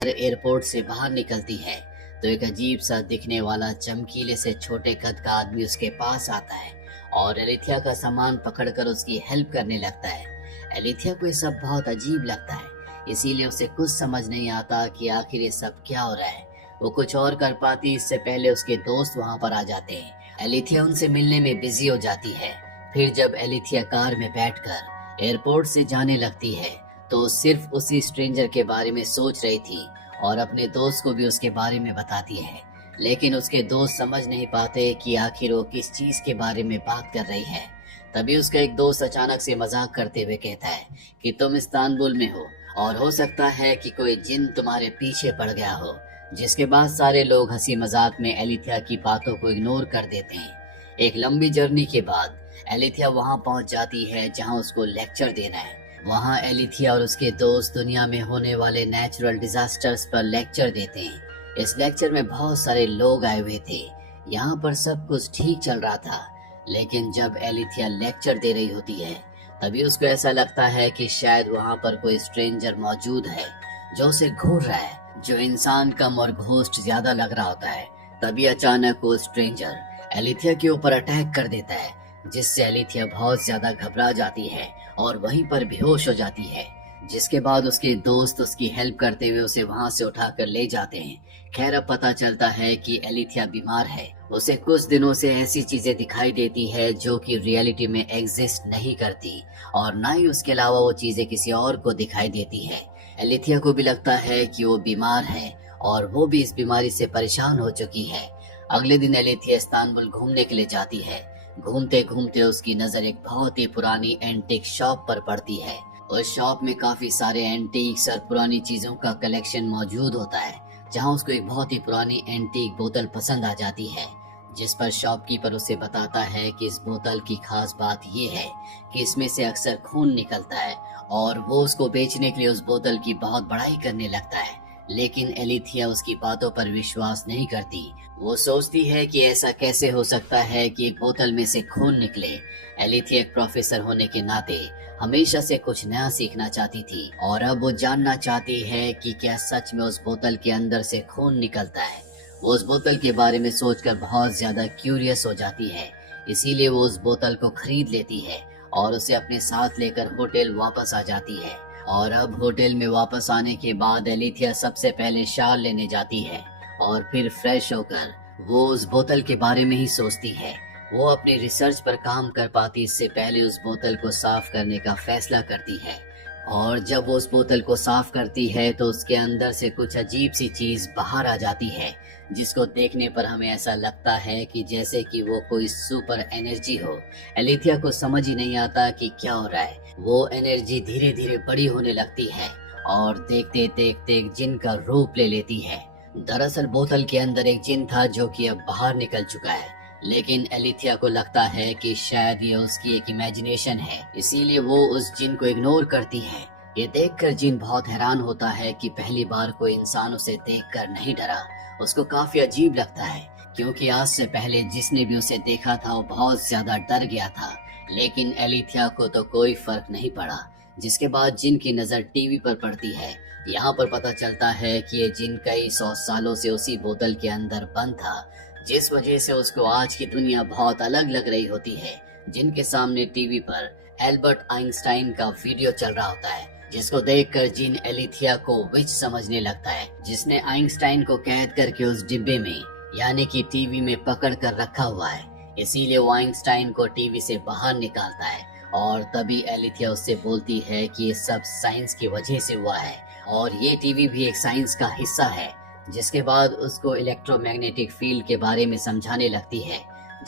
Airport से बाहर निकलती है तो एक अजीब सा दिखने वाला चमकीले से छोटे कद का आदमी उसके पास आता है और एलिथिया का सामान पकड़कर उसकी हेल्प करने लगता है। एलिथिया को ये सब बहुत अजीब लगता है, इसीलिए उसे कुछ समझ नहीं आता कि आखिर ये सब क्या हो रहा है। वो कुछ और कर पाती इससे पहले उसके दोस्त वहाँ पर आ जाते हैं। एलिथिया उनसे मिलने में बिजी हो जाती है। फिर जब एलिथिया कार में बैठकर एयरपोर्ट से जाने लगती है तो सिर्फ उसी स्ट्रेंजर के बारे में सोच रही थी और अपने दोस्त को भी उसके बारे में बताती है। लेकिन उसके दोस्त समझ नहीं पाते कि आखिर वो किस चीज के बारे में बात कर रही है। तभी उसका एक दोस्त अचानक से मजाक करते हुए कहता है कि तुम इस्तांबुल में हो और हो सकता है कि कोई जिन तुम्हारे पीछे पड़ गया हो। जिसके बाद सारे लोग हंसी मजाक में एलिथिया की बातों को इग्नोर कर देते हैं। एक लंबी जर्नी के बाद एलिथिया वहां पहुंच जाती है जहां उसको लेक्चर देना है। वहां एलिथिया और उसके दोस्त दुनिया में होने वाले नेचुरल डिजास्टर्स पर लेक्चर देते हैं। इस लेक्चर में बहुत सारे लोग आए हुए थे। यहाँ पर सब कुछ ठीक चल रहा था, लेकिन जब एलिथिया लेक्चर दे रही होती है तभी उसको ऐसा लगता है कि शायद वहाँ पर कोई स्ट्रेंजर मौजूद है जो उसे घूर रहा है, जो इंसान कम और घोस्ट ज्यादा लग रहा होता है। तभी अचानक वो स्ट्रेंजर एलिथिया के ऊपर अटैक कर देता है, जिससे एलिथिया बहुत ज्यादा घबरा जाती है और वहीं पर बेहोश हो जाती है। जिसके बाद उसके दोस्त उसकी हेल्प करते हुए उसे वहां से उठाकर ले जाते हैं। खैर अब पता चलता है कि एलिथिया बीमार है। उसे कुछ दिनों से ऐसी चीजें दिखाई देती है जो कि रियलिटी में एग्जिस्ट नहीं करती और ना ही उसके अलावा वो चीजें किसी और को दिखाई देती है। एलिथिया को भी लगता है कि वो बीमार है और वो भी इस बीमारी से परेशान हो चुकी है। अगले दिन एलिथिया इस्तांबुल घूमने के लिए जाती है। घूमते घूमते उसकी नजर एक बहुत ही पुरानी एंटीक शॉप पर पड़ती है। उस शॉप में काफी सारे एंटीक्स और पुरानी चीजों का कलेक्शन मौजूद होता है, जहां उसको एक बहुत ही पुरानी एंटीक बोतल पसंद आ जाती है। जिस पर शॉपकीपर उसे बताता है कि इस बोतल की खास बात ये है कि इसमें से अक्सर खून निकलता है और वो उसको बेचने के लिए उस बोतल की बहुत बड़ाई करने लगता है। लेकिन एलिथिया उसकी बातों पर विश्वास नहीं करती। वो सोचती है कि ऐसा कैसे हो सकता है कि एक बोतल में से खून निकले। एलिथिया एक प्रोफेसर होने के नाते हमेशा से कुछ नया सीखना चाहती थी और अब वो जानना चाहती है कि क्या सच में उस बोतल के अंदर से खून निकलता है। वो उस बोतल के बारे में सोचकर बहुत ज्यादा क्यूरियस हो जाती है, इसीलिए वो उस बोतल को खरीद लेती है और उसे अपने साथ लेकर होटल वापस आ जाती है। और अब होटल में वापस आने के बाद एलिथिया सबसे पहले शावर लेने जाती है और फिर फ्रेश होकर वो उस बोतल के बारे में ही सोचती है। वो अपनी रिसर्च पर काम कर पाती इससे पहले उस बोतल को साफ करने का फैसला करती है। और जब वो उस बोतल को साफ करती है तो उसके अंदर से कुछ अजीब सी चीज बाहर आ जाती है, जिसको देखने पर हमें ऐसा लगता है कि जैसे कि वो कोई सुपर एनर्जी हो। एलिथिया को समझ ही नहीं आता कि क्या हो रहा है। वो एनर्जी धीरे धीरे बड़ी होने लगती है और देखते देखते एक जिन का रूप ले लेती है। दरअसल बोतल के अंदर एक जिन था जो कि अब बाहर निकल चुका है, लेकिन एलिथिया को लगता है कि शायद ये उसकी एक इमेजिनेशन है, इसीलिए वो उस जिन को इग्नोर करती है। ये देखकर जिन बहुत हैरान होता है कि पहली बार कोई इंसान उसे देखकर नहीं डरा। उसको काफी अजीब लगता है क्योंकि आज से पहले जिसने भी उसे देखा था वो बहुत ज्यादा डर गया था, लेकिन एलिथिया को तो कोई फर्क नहीं पड़ा। जिसके बाद जिन की नजर टीवी पर पड़ती है। यहाँ पर पता चलता है कि ये जिन कई 100 सालों से उसी बोतल के अंदर बंद था, जिस वजह से उसको आज की दुनिया बहुत अलग लग रही होती है। जिनके सामने टीवी पर एल्बर्ट आइंस्टाइन का वीडियो चल रहा होता है, जिसको देखकर जिन एलिथिया को विच समझने लगता है, जिसने आइंस्टाइन को कैद करके उस डिब्बे में यानी कि टीवी में पकड़ कर रखा हुआ है। इसीलिए वो आइंस्टाइन को टीवी से बाहर निकालता है और तभी एलिथिया उससे बोलती है कि ये सब साइंस की वजह से हुआ है और ये टीवी भी एक साइंस का हिस्सा है। जिसके बाद उसको इलेक्ट्रोमैग्नेटिक फील्ड के बारे में समझाने लगती है,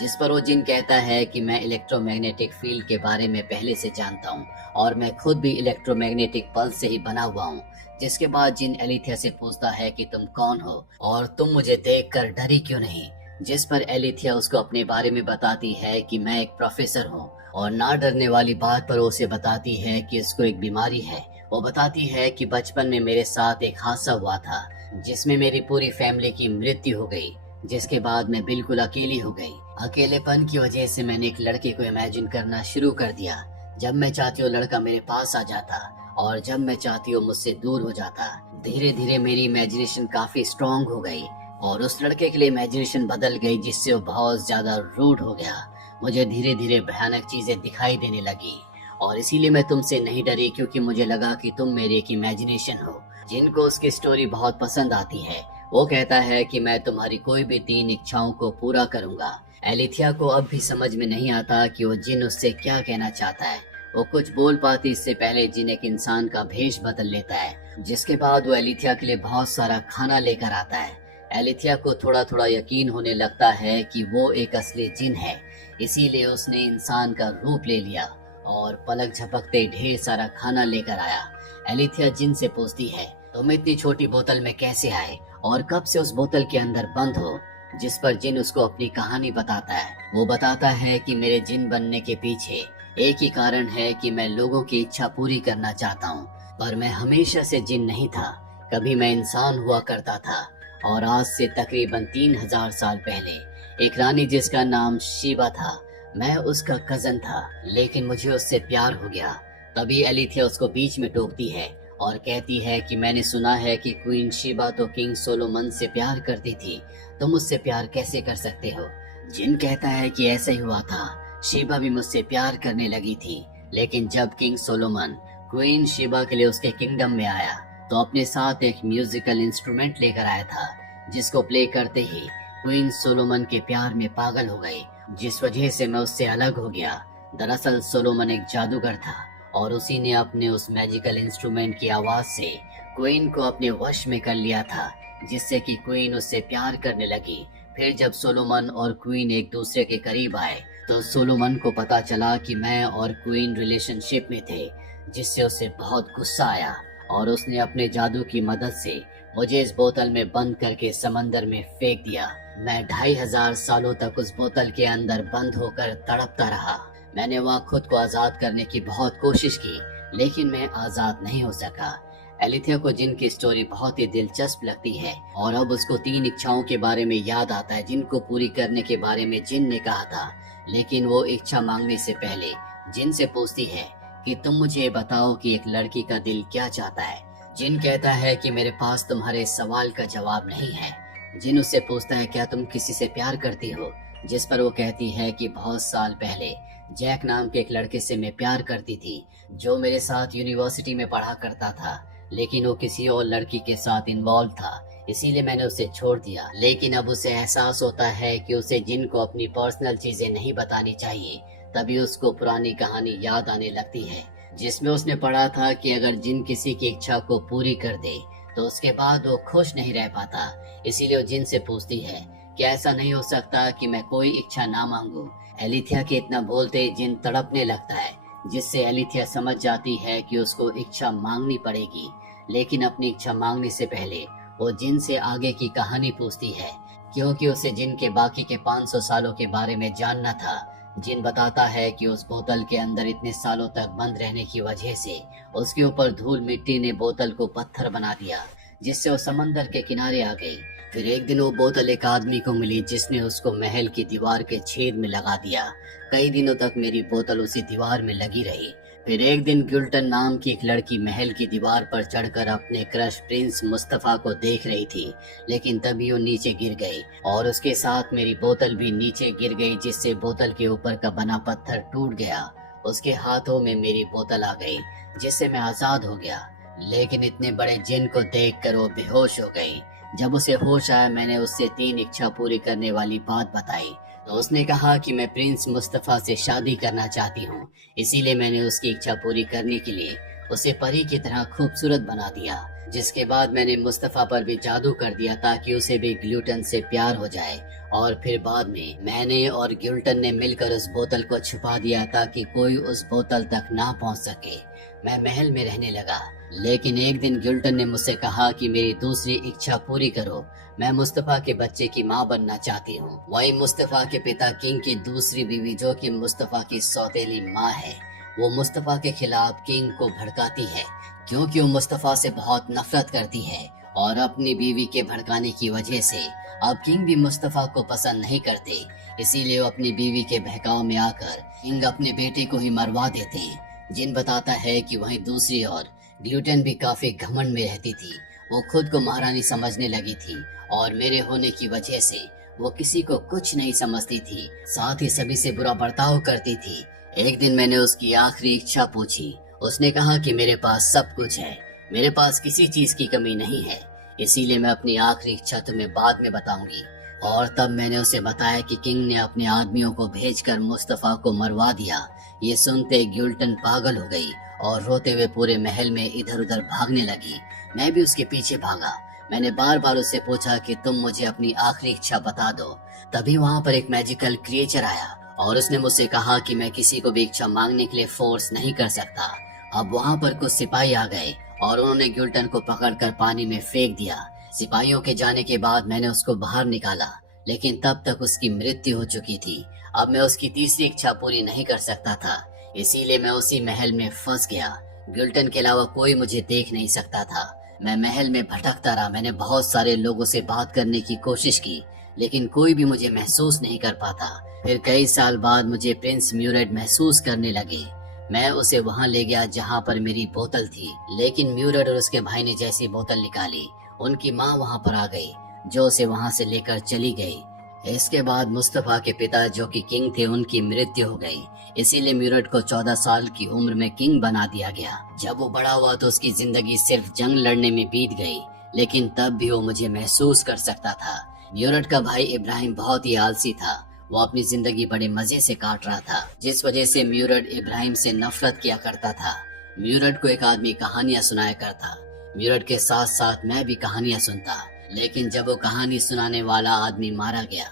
जिस पर वो जिन कहता है कि मैं इलेक्ट्रोमैग्नेटिक फील्ड के बारे में पहले से जानता हूँ और मैं खुद भी इलेक्ट्रोमैग्नेटिक पल्स से ही बना हुआ हूँ। जिसके बाद जिन एलिथिया से पूछता है कि तुम कौन हो और तुम मुझे देखकर डरी क्यों नहीं। जिस पर एलिथिया उसको अपने बारे में बताती है कि मैं एक प्रोफेसर हूँ और ना डरने वाली बात पर उसे बताती है कि उसको एक बीमारी है। वो बताती है कि बचपन में मेरे साथ एक हादसा हुआ था जिसमें मेरी पूरी फैमिली की मृत्यु हो गई, जिसके बाद मैं बिल्कुल अकेली हो गई। अकेलेपन की वजह से मैंने एक लड़के को इमेजिन करना शुरू कर दिया। जब मैं चाहती हूँ लड़का मेरे पास आ जाता और जब मैं चाहती हूँ मुझसे दूर हो जाता। धीरे धीरे मेरी इमेजिनेशन काफी स्ट्रांग हो गई और उस लड़के के लिए इमेजिनेशन बदल गई, जिससे वो बहुत ज्यादा रूड हो गया। मुझे धीरे धीरे भयानक चीजें दिखाई देने लगी और इसीलिए मैं तुमसे नहीं डरी, क्योंकि मुझे लगा कि तुम मेरी एक इमेजिनेशन हो। जिनको उसकी स्टोरी बहुत पसंद आती है वो कहता है कि मैं तुम्हारी कोई भी 3 इच्छाओं को पूरा करूंगा। एलिथिया को अब भी समझ में नहीं आता कि वो जिन उससे क्या कहना चाहता है। वो कुछ बोल पाती इससे पहले जिन एक इंसान का भेष बदल लेता है, जिसके बाद वो एलिथिया के लिए बहुत सारा खाना लेकर आता है। एलिथिया को थोड़ा थोड़ा यकीन होने लगता है कि वो एक असली जिन है, इसीलिए उसने इंसान का रूप ले लिया और पलक झपकते ढेर सारा खाना लेकर आया। एलिथिया जिन से पूछती है, तुम इतनी छोटी बोतल में कैसे आए और कब से उस बोतल के अंदर बंद हो? जिस पर जिन उसको अपनी कहानी बताता है। वो बताता है कि मेरे जिन बनने के पीछे एक ही कारण है कि मैं लोगों की इच्छा पूरी करना चाहता हूँ, पर मैं हमेशा से जिन नहीं था। कभी मैं इंसान हुआ करता था और आज से तकरीबन 3000 साल पहले एक रानी जिसका नाम शीबा था, मैं उसका कजन था, लेकिन मुझे उससे प्यार हो गया। तभी एलिथिया उसको बीच में टोकती है और कहती है कि मैंने सुना है कि क्वीन शीबा तो किंग सोलोमन से प्यार करती थी, तुम मुझसे प्यार कैसे कर सकते हो? जिन कहता है कि ऐसा ही हुआ था, शीबा भी मुझसे प्यार करने लगी थी, लेकिन जब किंग सोलोमन क्वीन शीबा के लिए उसके किंगडम में आया तो अपने साथ एक म्यूजिकल इंस्ट्रूमेंट लेकर आया था, जिसको प्ले करते ही क्वीन सोलोमन के प्यार में पागल हो गई, जिस वजह से मैं उससे अलग हो गया। दरअसल सोलोमन एक जादूगर था और उसी ने अपने उस मैजिकल इंस्ट्रूमेंट की आवाज से क्वीन को अपने वश में कर लिया था, जिससे कि क्वीन उससे प्यार करने लगी। फिर जब सोलोमन और क्वीन एक दूसरे के करीब आए तो सोलोमन को पता चला कि मैं और क्वीन रिलेशनशिप में थे, जिससे उसे बहुत गुस्सा आया और उसने अपने जादू की मदद से मुझे इस बोतल में बंद करके समंदर में फेंक दिया। मैं 2500 सालों तक उस बोतल के अंदर बंद होकर तड़पता रहा। मैंने वहाँ खुद को आजाद करने की बहुत कोशिश की, लेकिन मैं आजाद नहीं हो सका। एलिथिया को जिन की स्टोरी बहुत ही दिलचस्प लगती है और अब उसको 3 इच्छाओं के बारे में याद आता है जिनको पूरी करने के बारे में जिन ने कहा था। लेकिन वो इच्छा मांगने से पहले जिन से पूछती है कि तुम मुझे बताओ कि एक लड़की का दिल क्या चाहता है। जिन कहता है कि मेरे पास तुम्हारे सवाल का जवाब नहीं है। जिन उससे पूछता है क्या तुम किसी से प्यार करती हो, जिस पर वो कहती है कि बहुत साल पहले जैक नाम के एक लड़के से मैं प्यार करती थी, जो मेरे साथ यूनिवर्सिटी में पढ़ा करता था, लेकिन वो किसी और लड़की के साथ इन्वॉल्व था, इसीलिए मैंने उसे छोड़ दिया। लेकिन अब उसे एहसास होता है कि उसे जिन को अपनी पर्सनल चीजें नहीं बतानी चाहिए। तभी उसको पुरानी कहानी याद आने लगती है, जिसमें उसने पढ़ा था कि अगर जिन किसी की इच्छा को पूरी कर दे तो उसके बाद वो खुश नहीं रह पाता। इसीलिए वो जिन से पूछती है कि ऐसा नहीं हो सकता कि मैं कोई इच्छा ना मांगू। एलिथिया के इतना बोलते जिन तड़पने लगता है, जिससे एलिथिया समझ जाती है कि उसको इच्छा मांगनी पड़ेगी। लेकिन अपनी इच्छा मांगने से पहले वो जिन से आगे की कहानी पूछती है, क्योंकि उसे जिन के बाकी के 500 सालों के बारे में जानना था। जिन बताता है कि उस बोतल के अंदर इतने सालों तक बंद रहने की वजह से उसके ऊपर धूल मिट्टी ने बोतल को पत्थर बना दिया, जिससे वो समंदर के किनारे आ गई। फिर एक दिन वो बोतल एक आदमी को मिली, जिसने उसको महल की दीवार के छेद में लगा दिया। कई दिनों तक मेरी बोतल उसी दीवार में लगी रही। फिर एक दिन गिल्टन नाम की एक लड़की महल की दीवार पर चढ़कर अपने क्रश प्रिंस मुस्तफा को देख रही थी, लेकिन तभी वो नीचे गिर गई और उसके साथ मेरी बोतल भी नीचे गिर गई, जिससे बोतल के ऊपर का बना पत्थर टूट गया। उसके हाथों में मेरी बोतल आ गई, जिससे मैं आजाद हो गया। लेकिन इतने बड़े जिन को देखकर वो बेहोश हो गई। जब उसे होश आया, मैंने उससे 3 इच्छा पूरी करने वाली बात बताई तो उसने कहा कि मैं प्रिंस मुस्तफा से शादी करना चाहती हूँ, इसीलिए मैंने उसकी इच्छा पूरी करने के लिए उसे परी की तरह खूबसूरत बना दिया। जिसके बाद मैंने मुस्तफा पर भी जादू कर दिया ताकि उसे भी ग्लूटन से प्यार हो जाए। और फिर बाद में मैंने और ग्लूटन ने मिलकर उस बोतल को छुपा दिया ताकि कोई उस बोतल तक ना पहुंच सके। मैं महल में रहने लगा, लेकिन एक दिन गिल्टन ने मुझसे कहा कि मेरी दूसरी इच्छा पूरी करो। मैं मुस्तफा के बच्चे की माँ बनना चाहती हूँ। वही मुस्तफा के पिता किंग की दूसरी बीवी, जो कि मुस्तफा की सौतेली माँ है, वो मुस्तफा के खिलाफ किंग को भड़काती है, क्योंकि वो मुस्तफा से बहुत नफरत करती है। और अपनी बीवी के भड़काने की वजह से अब किंग भी मुस्तफा को पसंद नहीं करते, इसीलिए वो अपनी बीवी के बहकाव में आकर किंग अपने बेटे को ही मरवा देते हैं। जिन बताता है कि वहीं दूसरी ओर ग्लूटेन भी काफी घमंड में रहती थी। वो खुद को महारानी समझने लगी थी और मेरे होने की वजह से वो किसी को कुछ नहीं समझती थी, साथ ही सभी से बुरा बर्ताव करती थी। एक दिन मैंने उसकी आखिरी इच्छा पूछी। उसने कहा कि मेरे पास सब कुछ है, मेरे पास किसी चीज की कमी नहीं है, इसीलिए मैं अपनी आखिरी इच्छा तुम्हें बाद में बताऊंगी। और तब मैंने उसे बताया कि किंग ने अपने आदमियों को भेजकर मुस्तफा को मरवा दिया। ये सुनते ग्युल्टन पागल हो गई और रोते हुए पूरे महल में इधर उधर भागने लगी। मैं भी उसके पीछे भागा। मैंने बार बार उससे पूछा कि तुम मुझे अपनी आखिरी इच्छा बता दो। तभी वहाँ पर एक मैजिकल क्रिएचर आया और उसने मुझसे कहा कि मैं किसी को भी इच्छा मांगने के लिए फोर्स नहीं कर सकता। अब वहाँ पर कुछ सिपाही आ गए और उन्होंने ग्युल्टन को पकड़कर पानी में फेंक दिया। सिपाहियों के जाने के बाद मैंने उसको बाहर निकाला, लेकिन तब तक उसकी मृत्यु हो चुकी थी। अब मैं उसकी तीसरी इच्छा पूरी नहीं कर सकता था, इसीलिए मैं उसी महल में फंस गया। ग्युल्टन के अलावा कोई मुझे देख नहीं सकता था। मैं महल में भटकता रहा। मैंने बहुत सारे लोगों से बात करने की कोशिश की, लेकिन कोई भी मुझे महसूस नहीं कर पाता। फिर कई साल बाद मुझे प्रिंस म्यूरेट महसूस करने लगे। मैं उसे वहां ले गया जहां पर मेरी बोतल थी, लेकिन म्यूरेट और उसके भाई ने जैसी बोतल निकाली, उनकी माँ वहां पर आ गई, जो उसे वहां से लेकर चली गई। इसके बाद मुस्तफा के पिता जो कि किंग थे, उनकी मृत्यु हो गई। इसीलिए म्यूरेट को 14 साल की उम्र में किंग बना दिया गया। जब वो बड़ा हुआ तो उसकी जिंदगी सिर्फ जंग लड़ने में बीत गई, लेकिन तब भी वो मुझे महसूस कर सकता था। म्यूरेट का भाई इब्राहिम बहुत ही आलसी था। वो अपनी जिंदगी बड़े मजे से काट रहा था, जिस वजह से म्यूरेट इब्राहिम से नफरत किया करता था। म्यूरेट को एक आदमी कहानियां सुनाया करता। म्यूरेट के साथ साथ मैं भी कहानियां सुनता, लेकिन जब वो कहानी सुनाने वाला आदमी मारा गया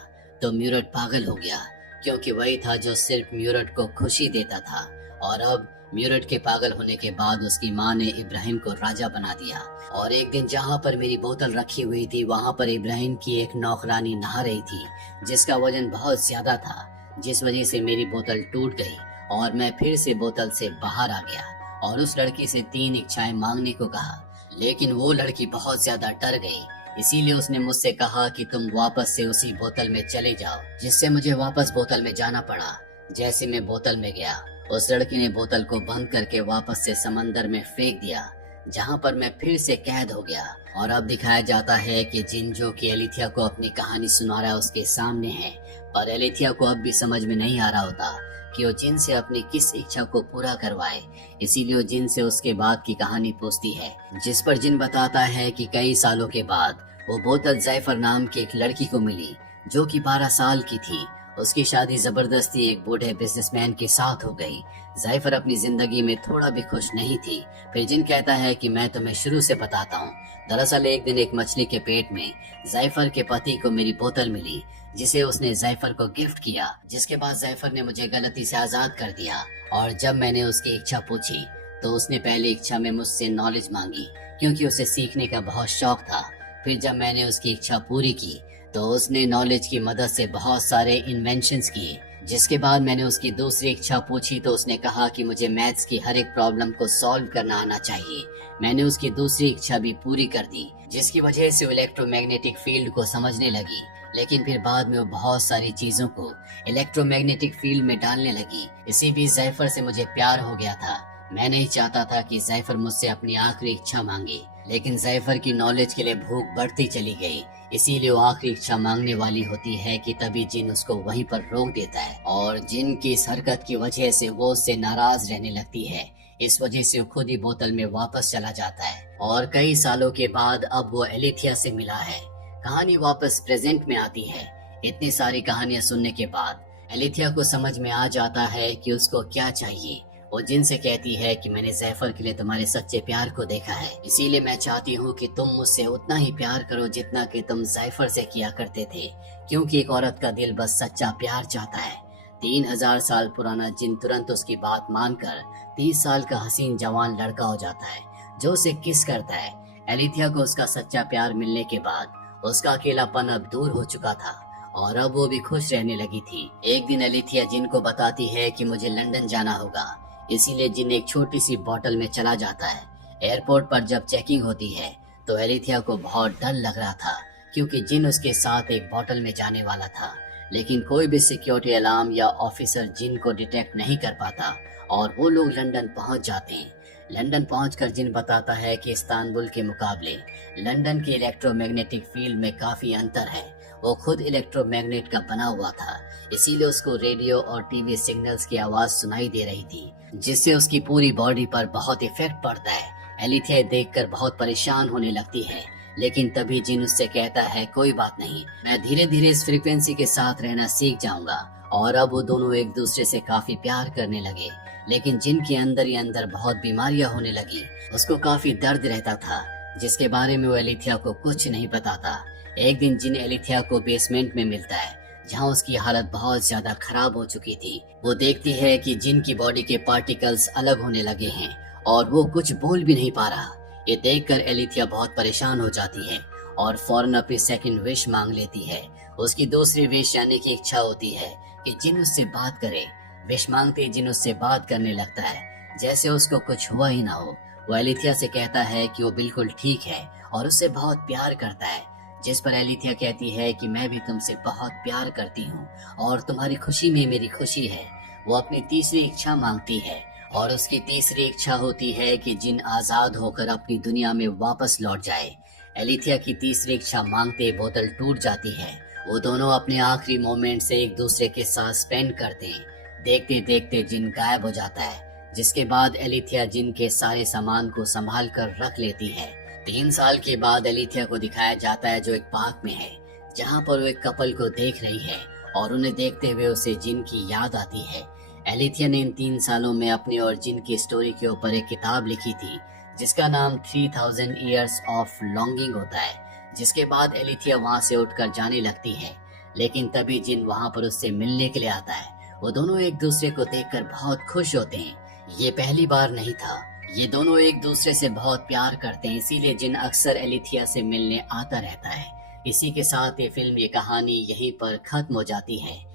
तो म्यूरेट पागल हो गया, क्योंकि वही था जो सिर्फ म्यूरेट को खुशी देता था। और अब म्यूरेट के पागल होने के बाद उसकी माँ ने इब्राहिम को राजा बना दिया। और एक दिन जहाँ पर मेरी बोतल रखी हुई थी, वहाँ पर इब्राहिम की एक नौकरानी नहा रही थी, जिसका वजन बहुत ज्यादा था, जिस वजह से मेरी बोतल टूट गई और मैं फिर से बोतल से बाहर आ गया और उस लड़की से 3 इच्छाएं मांगने को कहा। लेकिन वो लड़की बहुत ज्यादा डर गई, इसीलिए उसने मुझसे कहा कि तुम वापस से उसी बोतल में चले जाओ, जिससे मुझे वापस बोतल में जाना पड़ा। जैसे मैं बोतल में गया, उस लड़की ने बोतल को बंद करके वापस से समंदर में फेंक दिया, जहाँ पर मैं फिर से कैद हो गया। और अब दिखाया जाता है कि जिन जो कि एलिथिया को अपनी कहानी सुना रहा है उसके सामने है, पर एलिथिया को अब भी समझ में नहीं आ रहा होता कि वो जिन से अपनी किस इच्छा को पूरा करवाए। इसीलिए वो जिन से उसके बाद की कहानी पूछती है, जिस पर जिन बताता है कि कई सालों के बाद वो बोतल ज़ैफर नाम की एक लड़की को मिली, जो कि 12 साल की थी। उसकी शादी जबरदस्ती एक बूढ़े बिजनेसमैन के साथ हो गई। ज़ैफर अपनी जिंदगी में थोड़ा भी खुश नहीं थी। फिर जिन कहता है कि मैं तुम्हें शुरू से बताता हूँ। दरअसल एक दिन एक मछली के पेट में ज़ैफर के पति को मेरी बोतल मिली, जिसे उसने ज़ैफर को गिफ्ट किया। जिसके बाद ज़ैफर ने मुझे गलती से आजाद कर दिया। और जब मैंने उसकी इच्छा पूछी तो उसने पहली इच्छा में मुझसे नॉलेज मांगी, क्योंकि उसे सीखने का बहुत शौक था। फिर जब मैंने उसकी इच्छा पूरी की तो उसने नॉलेज की मदद से बहुत सारे इन्वेंशंस किए। जिसके बाद मैंने उसकी दूसरी इच्छा पूछी तो उसने कहा कि मुझे मैथ्स की हर एक प्रॉब्लम को सॉल्व करना आना चाहिए। मैंने उसकी दूसरी इच्छा भी पूरी कर दी, जिसकी वजह से वो इलेक्ट्रोमैग्नेटिक फील्ड को समझने लगी। लेकिन फिर बाद में वो बहुत सारी चीजों को इलेक्ट्रोमैग्नेटिक फील्ड में डालने लगी। इसी बीच ज़ैफर से मुझे प्यार हो गया था। मैं नहीं चाहता था कि ज़ैफर मुझसे अपनी आखिरी इच्छा मांगे, लेकिन ज़ैफर की नॉलेज के लिए भूख बढ़ती चली गई। इसीलिए वो आखिरी इच्छा मांगने वाली होती है कि तभी जिन उसको वहीं पर रोक देता है, और जिन की इस हरकत की वजह से वो उससे नाराज रहने लगती है। इस वजह से वो खुद ही बोतल में वापस चला जाता है। और कई सालों के बाद अब वो एलिथिया से मिला है। कहानी वापस प्रेजेंट में आती है। इतनी सारी कहानियां सुनने के बाद एलिथिया को समझ में आ जाता है कि उसको क्या चाहिए। वो जिन से कहती है कि मैंने ज़ैफर के लिए तुम्हारे सच्चे प्यार को देखा है, इसीलिए मैं चाहती हूँ कि तुम मुझसे उतना ही प्यार करो जितना कि तुम ज़ैफर से किया करते थे, क्योंकि एक औरत का दिल बस सच्चा प्यार चाहता है। 3000 साल पुराना जिन तुरंत उसकी बात मानकर 30 साल का हसीन जवान लड़का हो जाता है, जो उसे किस करता है। एलिथिया को उसका सच्चा प्यार मिलने के बाद उसका अकेलापन अब दूर हो चुका था और अब वो भी खुश रहने लगी थी। एक दिन एलिथिया जिन को बताती है कि मुझे लंदन जाना होगा, इसीलिए जिन एक छोटी सी बोतल में चला जाता है। एयरपोर्ट पर जब चेकिंग होती है तो एलिथिया को बहुत डर लग रहा था, क्योंकि जिन उसके साथ एक बोतल में जाने वाला था, लेकिन कोई भी सिक्योरिटी अलार्म या ऑफिसर जिन को डिटेक्ट नहीं कर पाता और वो लोग लंदन पहुंच जाते हैं। लंदन पहुंचकर जिन बताता है कि इस्तांबुल के मुकाबले लंदन की इलेक्ट्रोमैग्नेटिक फील्ड में काफी अंतर है। वो खुद इलेक्ट्रोमैग्नेट का बना हुआ था, इसीलिए उसको रेडियो और टीवी सिग्नल्स की आवाज सुनाई दे रही थी, जिससे उसकी पूरी बॉडी पर बहुत इफेक्ट पड़ता है। एलिथिया देखकर बहुत परेशान होने लगती है, लेकिन तभी जिन उससे कहता है कोई बात नहीं, मैं धीरे धीरे इस फ्रीक्वेंसी के साथ रहना सीख जाऊंगा। और अब वो दोनों एक दूसरे से काफी प्यार करने लगे। लेकिन जिन के अंदर ही अंदर बहुत बीमारियां होने लगी। उसको काफी दर्द रहता था, जिसके बारे में वो एलिथिया को कुछ नहीं बताता। एक दिन जिन एलिथिया को बेसमेंट में मिलता है, जहाँ उसकी हालत बहुत ज्यादा खराब हो चुकी थी। वो देखती है कि जिन की बॉडी के पार्टिकल्स अलग होने लगे हैं और वो कुछ बोल भी नहीं पा रहा। ये देखकर एलिथिया बहुत परेशान हो जाती है और फौरन अपनी सेकंड विश मांग लेती है। उसकी दूसरी विश जानने की इच्छा होती है कि जिन उससे बात करे। विश मांगते ही जिन उससे बात करने लगता है, जैसे उसको कुछ हुआ ही ना हो। वो एलिथिया से कहता है कि वो बिल्कुल ठीक है और उससे बहुत प्यार करता है, जिस पर एलिथिया कहती है कि मैं भी तुमसे बहुत प्यार करती हूँ और तुम्हारी खुशी में मेरी खुशी है। वो अपनी तीसरी इच्छा मांगती है और उसकी तीसरी इच्छा होती है कि जिन आजाद होकर अपनी दुनिया में वापस लौट जाए। एलिथिया की तीसरी इच्छा मांगते बोतल टूट जाती है। वो दोनों अपने आखिरी मोमेंट से एक दूसरे के साथ स्पेंड करते हैं। देखते देखते जिन गायब हो जाता है, जिसके बाद एलिथिया जिन के सारे सामान को संभाल कर रख लेती है। 3 साल के बाद एलिथिया को दिखाया जाता है जो एक पार्क में है, जहाँ पर वो एक कपल को देख रही है और उन्हें देखते हुए उसे जिन की याद आती है। एलिथिया ने इन 3 सालों में अपनी और जिन की स्टोरी के ऊपर एक किताब लिखी थी, जिसका नाम 3000 Years of Longing होता है। जिसके बाद एलिथिया वहाँ से उठकर जाने लगती है, लेकिन तभी जिन वहाँ पर उससे मिलने के लिए आता है। वो दोनों एक दूसरे को देखकर बहुत खुश होते हैं। ये पहली बार नहीं था, ये दोनों एक दूसरे से बहुत प्यार करते हैं, इसीलिए जिन अक्सर एलिथिया से मिलने आता रहता है। इसी के साथ ये फिल्म, ये कहानी यहीं पर खत्म हो जाती है।